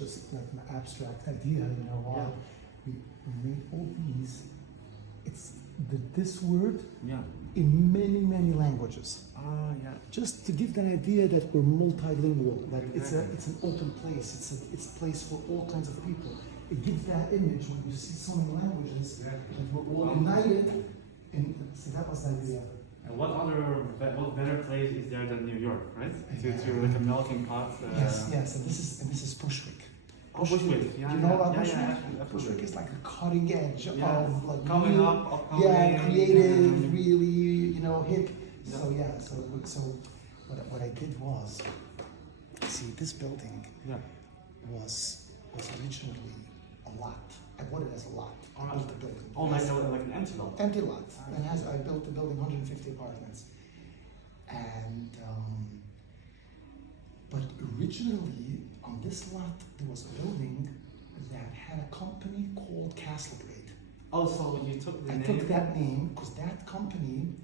just like an abstract idea, you know, we made all these, this word in many, many languages. Just to give the idea that we're multilingual, that it's an open place, it's a place for all kinds of people. It gives that image when you see so many languages that we're all united, and so that was the idea. And what better place is there than New York, right? To like a melting pot. Yes, and this is Bushwick. Bushwick, you know about Bushwick? Yeah, Bushwick is like a cutting edge of like coming up, creative, really, you know, hip. So what I did was, see, this building was originally a lot. I bought it as a lot. I built the building. Oh, like an empty lot. Empty lot. And I built the building, 150 apartments. And but originally on this lot there was a building that had a company called Castle Braid. Oh, so you took the name? I took that name because that company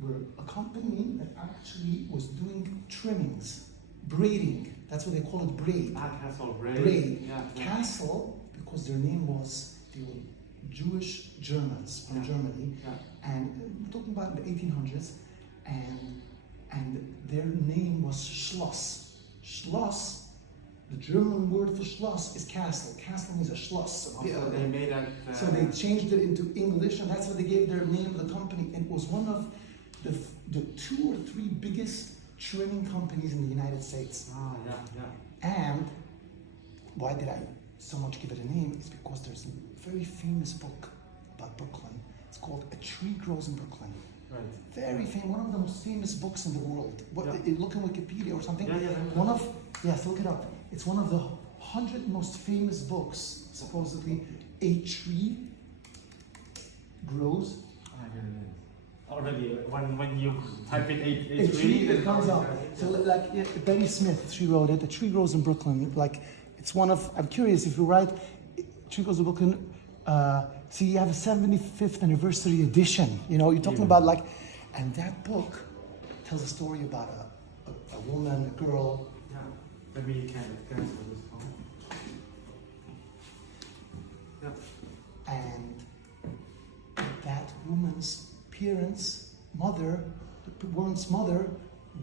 were a company that actually was doing trimmings, braiding. That's what they call it, braid. Castle Braid. Braid. Castle, because their name was, they were Jewish Germans from Germany, and we're talking about the 1800s, and their name was Schloss. Schloss, the German word for Schloss is castle. Castle means a Schloss. So they made that. So they changed it into English, and that's what they gave their name to the company. It was one of the 2 or 3 biggest trimming companies in the United States. And why did I so much give it a name? Is because there's a very famous book about Brooklyn. It's called A Tree Grows in Brooklyn. Right. Very famous, one of the most famous books in the world. Look in Wikipedia or something. Yes, look it up. It's one of the 100 most famous books, supposedly. A tree grows. Already, when you type in a tree, it comes up. So like Betty Smith, she wrote it. A Tree Grows in Brooklyn. Like it's one of. I'm curious if you write Tree Grows in Brooklyn. See, you have a 75th anniversary edition. You know, you're talking about like, and that book tells a story about a woman, a girl. Maybe you can cancel this phone. And that woman's parents, the woman's mother,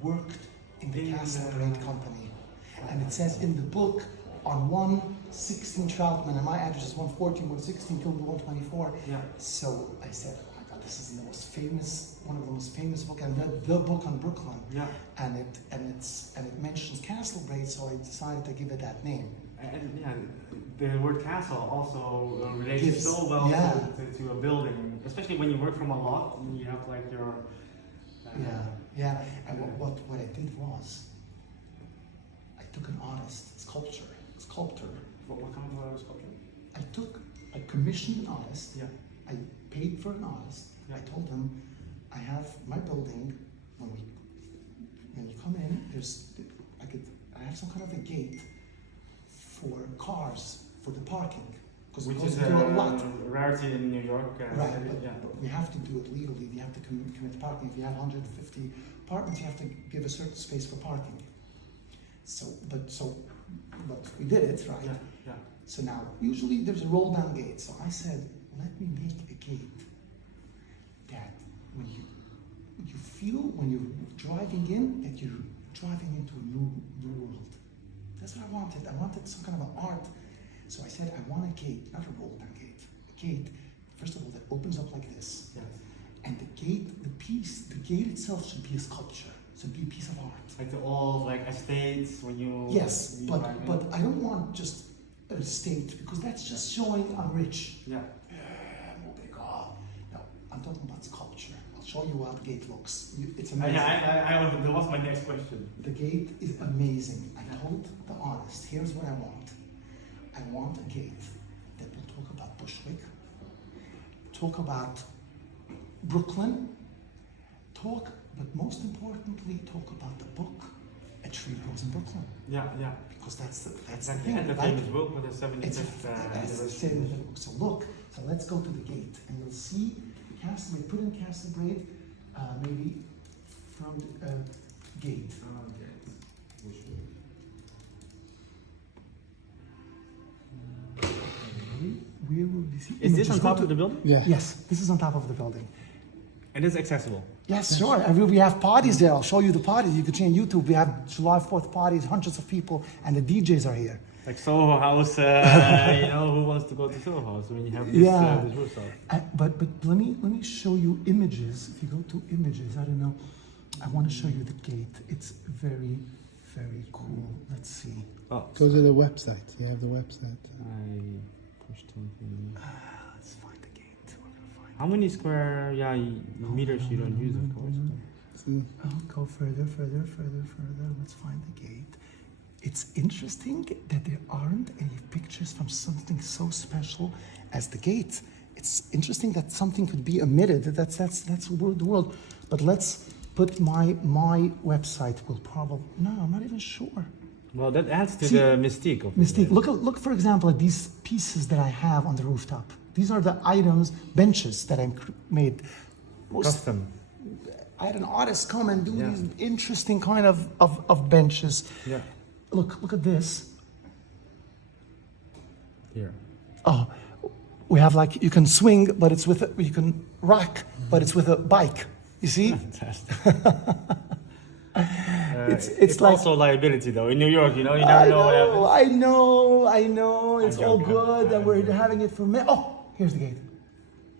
worked in the Castle Braid company. And it says in the book, on 116 Troutman, and my address is 114, 116 till 124. So I said, oh my God, this is the most famous, one of the most famous books, and the book on Brooklyn. And it mentions Castle Braid, so I decided to give it that name. And the word castle also relates so well to a building, especially when you work from a lot and you have like your. And what I did was, I took an artist, sculptor. What kind of sculpture? I commissioned an artist. I paid for an artist. I told him, I have my building. When you come in, I have some kind of a gate for cars for the parking, because it goes into a lot. Rarity in New York. But we have to do it legally. You have to commit parking. If you have 150 apartments, you have to give a certain space for parking. But we did it, right? So now, usually there's a roll down gate. So I said, let me make a gate that when you feel when you're driving in, that you're driving into a new world. That's what I wanted. I wanted some kind of an art. So I said, I want a gate, not a roll down gate. A gate, first of all, that opens up like this. And the gate itself should be a sculpture. Should be a piece of art. Like the old estates when you. Yes, but I don't want just an estate, because that's just showing I'm rich. No, I'm talking about sculpture. I'll show you how the gate looks. It's amazing. That was my next question. The gate is amazing. I told the artist, here's what I want. I want a gate that will talk about Bushwick, talk about Brooklyn, but most importantly, talk about the book, A Tree Grows in Brooklyn. Because that's the thing. And the famous book with the 75th anniversary. So look, so let's go to the gate, and you'll see Castle Braid. Put in Castle Braid, maybe from the gate. where will we see Is this images? on Go top to- of the building? Yeah. Yes, this is on top of the building. And it's accessible. Yes, sure. We have parties there. I'll show you the parties. You can see on YouTube. We have July 4th parties, hundreds of people, and the DJs are here. Like Soho House, who wants to go to Soho House when you have this, this rooftop? But let me show you images. If you go to images, I don't know. I want to show you the gate. It's very, very cool. Let's see. Oh, Go to the website. You have the website. I pushed something. Let's find the gate. We're gonna find. How many square meters you don't use, of course? See? Go further. Let's find the gate. It's interesting that there aren't any pictures from something so special as the gate. It's interesting that something could be omitted. That's the world. But let's put my website will probably no, I'm not even sure. Well, that adds to See, the mystique of Mystique. it. Look for example at these pieces that I have on the rooftop. These are the items, benches that I made. Custom. I had an artist come and do Yeah. these interesting kind of benches. Yeah. Look at this. Here. Oh, we have like you can swing, but it's with you can rock, but it's with a bike. You see? Fantastic. It's like also liability though. In New York, you never know what happens. I know. It's I'm all joking. good, and we're having it for me. Oh, here's the gate.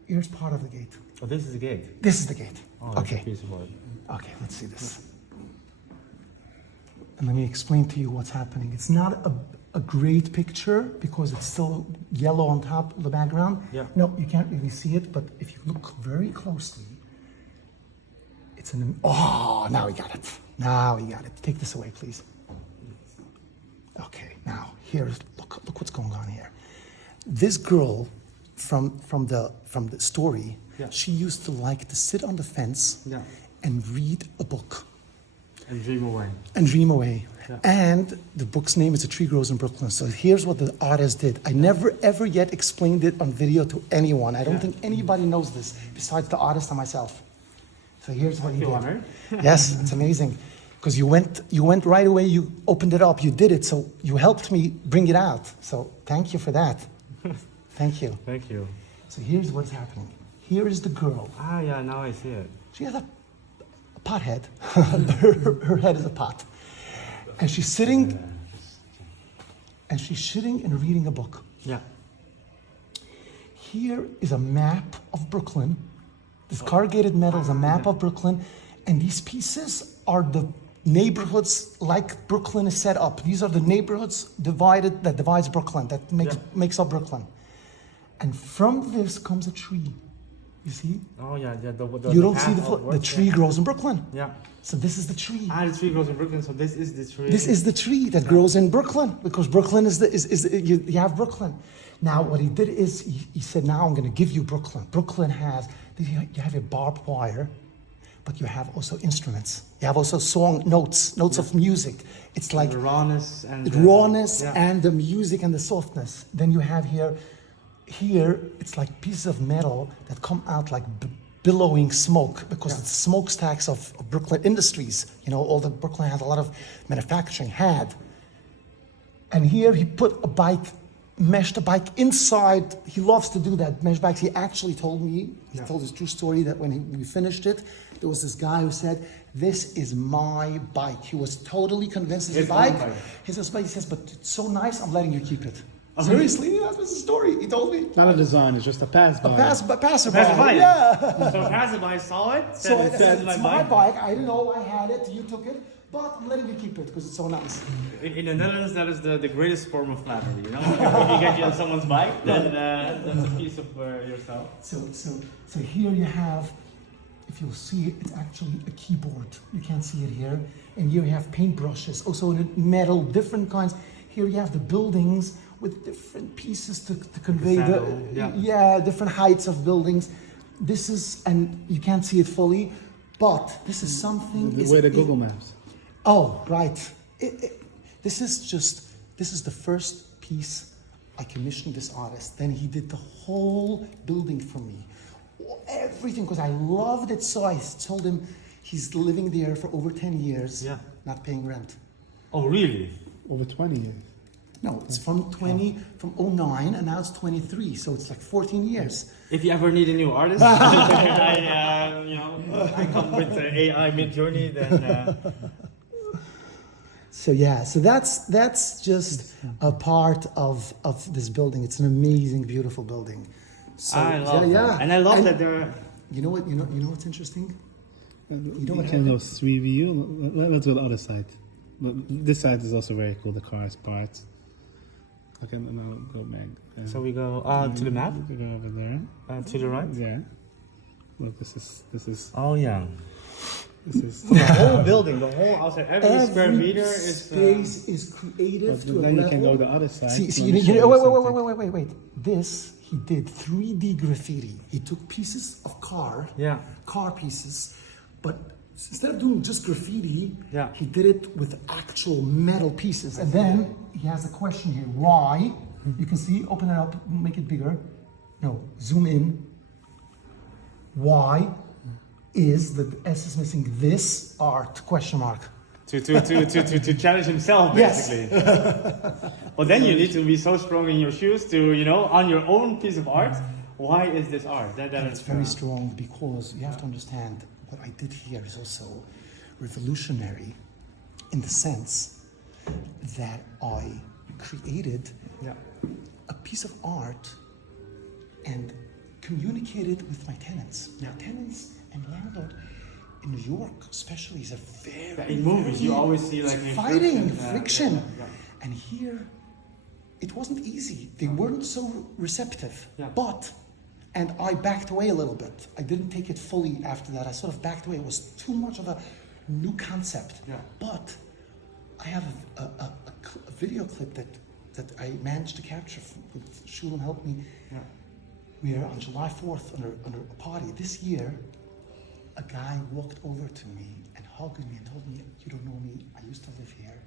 Here's part of the gate. Oh, this is the gate. This is the gate. Oh, that's a Okay. piece of wood. Okay, let's see this. And let me explain to you what's happening. It's not a great picture because it's still yellow on top of the background. Yeah. No, you can't really see it, but if you look very closely, it's oh, now we got it. Now we got it. Take this away, please. Okay, now look what's going on here. This girl from the story, Yeah. she used to like to sit on the fence Yeah. and read a book And dream away. and dream away. Yeah. And the book's name is A Tree Grows in Brooklyn. So here's what the artist did. I never ever yet explained it on video to anyone. I don't Yeah. think anybody knows this besides the artist and myself. So here's what he feel did. honored. Yes, it's amazing. Because you went right away, you opened it up, you did it, so you helped me bring it out. So thank you for that. Thank you. Thank you. So here's what's happening. Here is the girl. Ah, yeah, now I see it. She has a pot head. her head is a pot. And she's sitting and reading a book. Yeah. Here is a map of Brooklyn. This corrugated metal is a map of Brooklyn. And these pieces are the neighborhoods like Brooklyn is set up. These are the neighborhoods that divides Brooklyn, that makes up Brooklyn. And from this comes a tree. You see? Oh, yeah. You don't see the tree grows in Brooklyn. Yeah. So this is the tree. Ah, the tree grows in Brooklyn, so this is the tree. This is the tree that grows in Brooklyn because Brooklyn you have Brooklyn. Now what he did is he said, now I'm going to give you Brooklyn. Brooklyn you have a barbed wire, but you have also instruments. You have also notes of music. It's like the rawness and and the music and the softness. Then you have here it's like pieces of metal that come out like billowing smoke because it's smokestacks of Brooklyn Industries. All the Brooklyn has a lot of manufacturing and here he put meshed a bike inside. He loves to do that, mesh bikes. He actually told me, he told his true story that when we finished it, there was this guy who said, this is my bike. He was totally convinced it's his bike. He says, but it's so nice, I'm letting you keep it. Seriously, that was the story. He told me. Not a design, it's just a pass-by. Passerby. Passerby. Yeah. So passerby saw it. So said, it's my bike. I didn't know I had it. You took it. But I'm letting you keep it because it's so nice. In the Netherlands, that is the greatest form of flattery. If you get you on someone's bike, then that's a piece of yourself. So here you have, if you'll see it, it's actually a keyboard. You can't see it here. And here you have paintbrushes, also in metal, different kinds. Here you have the buildings with different pieces to convey different heights of buildings. This is, and you can't see it fully, but this is something. The way the Google Maps. Oh, right. This is the first piece I commissioned this artist. Then he did the whole building for me. Everything, because I loved it so. I told him he's living there for over 10 years, not paying rent. Oh, really? Over 20 years. No, it's from 09 and now it's 23, so it's like 14 years. If you ever need a new artist, I come with AI mid-journey, then... So yeah, so that's just a part of this building. It's an amazing, beautiful building. So, I love that. And I love that there are... You know what? You know what's interesting? You can go 3 view. Let's go to the other side. This side is also very cool. The cars parts. Okay, now go back. So we go to the map, We go over there. to the right. Yeah. Look, this is. Oh yeah. This is. The whole building, the whole outside, every square meter is... space is creative to a then you level. can go the other side. See, Let me show you something. wait. This, he did 3D graffiti. He took pieces of car pieces, but instead of doing just graffiti, he did it with actual metal pieces. And then he has a question here. Why? You can see, open it up, make it bigger. No, zoom in. Why is the S is missing this art? Question mark. To challenge himself, basically. But then you need to be so strong in your shoes to, on your own piece of art, why is this art? And it's very strong because you have to understand what I did here is also revolutionary in the sense that I created a piece of art and communicated with my tenants. My tenants and landlord in New York, especially, is a very in movies you always see like fighting, friction, and here it wasn't easy. They weren't so receptive, and I backed away a little bit. I didn't take it fully after that. I sort of backed away. It was too much of a new concept. But I have a video clip that I managed to capture. With Shulam helped me. Where on July 4th, under a party this year, a guy walked over to me and hugged me and told me, "You don't know me. I used to live here.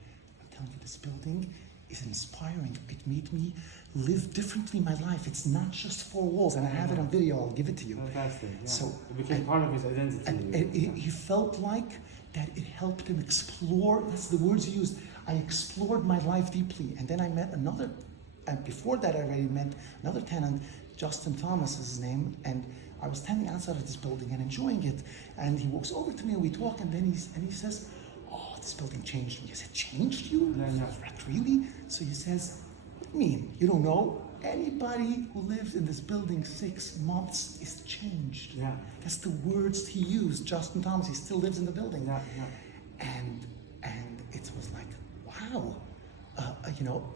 I'm telling you, this building is inspiring. It made me live differently my life. It's not just four walls." And I have it on video. I'll give it to you. Fantastic. Yeah. So it became part of his identity. And he felt like that it helped him explore. That's the words he used. I explored my life deeply. And then I met another, and before that I already met another tenant, Justin Thomas is his name, and I was standing outside of this building and enjoying it. And he walks over to me and we talk, and then he says, "Oh, this building changed me." I said, "Changed you?" Like, really? So he says, "What do you mean? You don't know? Anybody who lived in this building 6 months is changed." That's the words he used, Justin Thomas. He still lives in the building. And it was like, wow.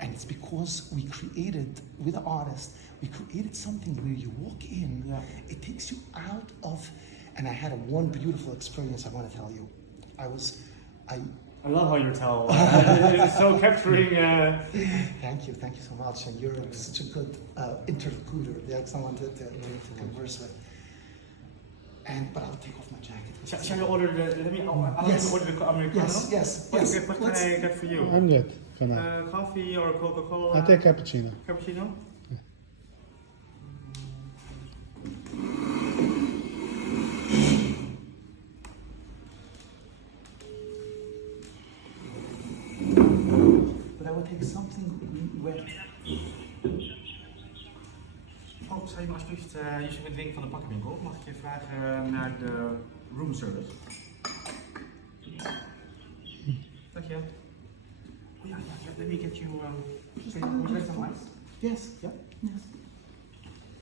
And it's because we created, with the artist, we created something where you walk in, it takes you out of, and I had one beautiful experience I want to tell you. I love how you tell. It's so capturing. Thank you so much, and you're such a good interlocutor. Like someone to converse with. But I'll take off my jacket. Shall we order the? Let me. I'll Yes. order the Americano. Yes. What can I get for you? I'm good for now. Coffee or Coca-Cola? I'll take cappuccino. Cappuccino. But I would take something wet. Oh, zou je me alsjeblieft, je zit met Wing van de Pakkenwinkel. Mag ik je vragen naar de room service? Dank je. Oh ja, let me get you, would you like some ice? Yes.